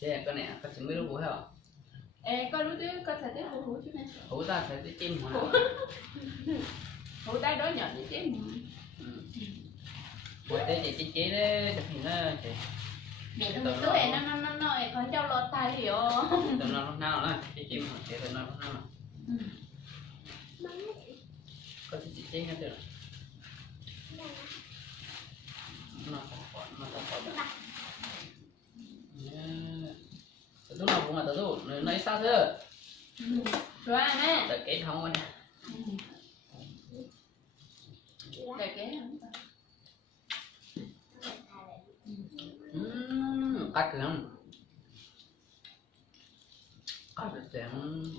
Thế cái này có chứng minh lúc hú hả? Ê, con lúc trước con sẽ tiếp hú chứ này. Hú ta sẽ tiếp chim hả? Hú tay đó nhỏ như chim. Buổi tế chị chế đấy, chụp hình đó chị. Để nó cứ để nó còn cho lọt tay thì ô. Tụi nó lúc nào đó, chị chim hả? Tụi nó lúc nào mà. Có chị chế nghe được. Nó thật. Lúc nào cũng là tớ rủ, lấy sao chưa? Rồi nè. Để kết không anh. Để kế Cắt được không? Cắt được tiếng.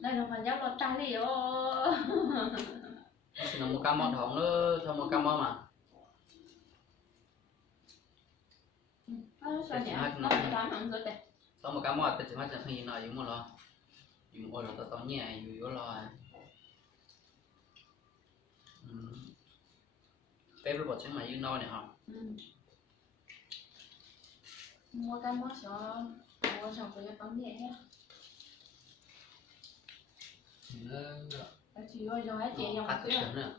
Đây là phần giáo lọt tay thì ô. Nó một cam mọt hỏng nữa, thôi một cam mọt mà. Sao nhỉ? Nó phải làm hẳn rồi tệ. Sau một cam mọt thì chỉ phát triển hình nào dùng một lo. Dùng một là tao nhẹ, dùng yếu lo. Cái robot sẽ mà dùng nói này hả? Mua cái món sợ mua xong rồi bấm nhẹ nhé. Chị ơi rồi hết chị dòng cắt kia. nữa.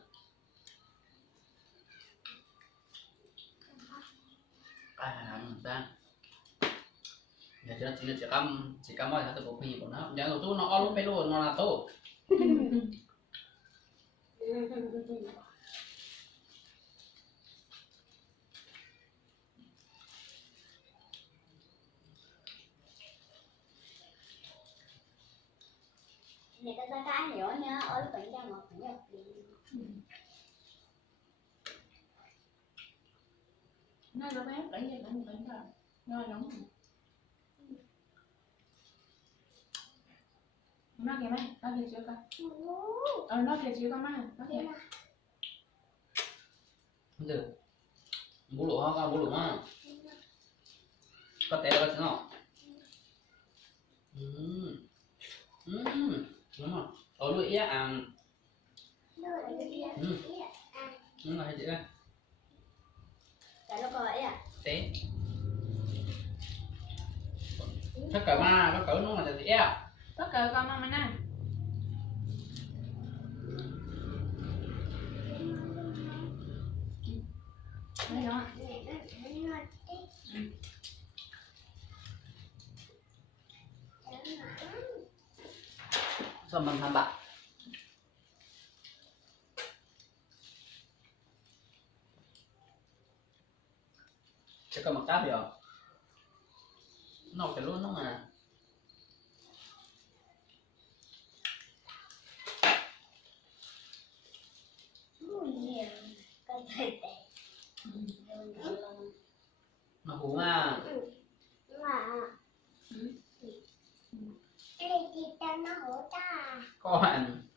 Cái hàng ta. Nhà chứ chỉ là chỉ cam mọt thì tôi cũng của nó. Nhà tôi nó all lúc luôn nó là tốt. Người ta ra cái hiểu nha, ở lúc bệnh ra một cũng được. Nó nó bé đẩy về cũng bệnh rồi. Rồi nóng. Nó kìa mấy, nó kìa chưa con. Nó kìa chưa con má, nó kìa. Được. Bố lỗ ha, bố lỗ ha. Có té có chứ nào? Đúng rồi. Ở lưỡi á đúng rồi hay chị ơi. Cái nó gọi à? Té. Tất cả ma, tất cả nó là gì á? Tất cả con mà nè. Đây đó. Sao mình tham bạc? Sẽ có một cáp rồi. Nó cái luôn nó mà. Nó hú à. Cái này chị ta nó hổ ta. Có bạn.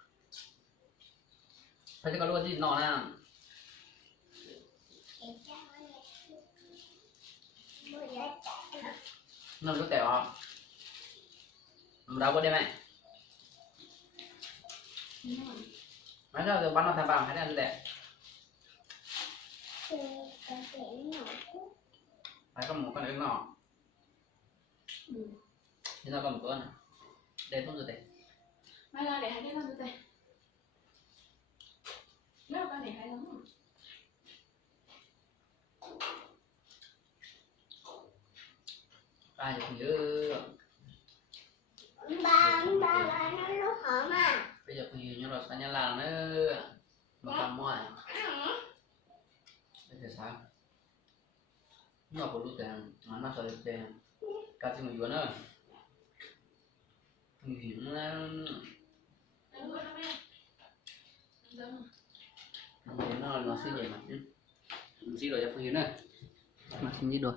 Phải chứ có luôn gì nó nè. Nó có tèo không? Đâu có đem mày. Mấy cái bắn nó tham bạc hay là gì đẹp? Phải có một con đường nọ. Thế sao còn một con này? Đây không rồi đấy. Mai ra để hai cái con tệ. Nếu con để hai lắm rồi. Ai cũng nhớ. Ba nó lúc hở mà. Bây giờ thì như là sao nhà làng nữa mà làm ngoài. Đây là sao? Nó có lúc tiền, nó sợ được tiền. Cá chim mình nữa. Hiểm nó suy nhẹ mà. Xin lỗi cho Phương Hiếu này. Mà xin đi đùa.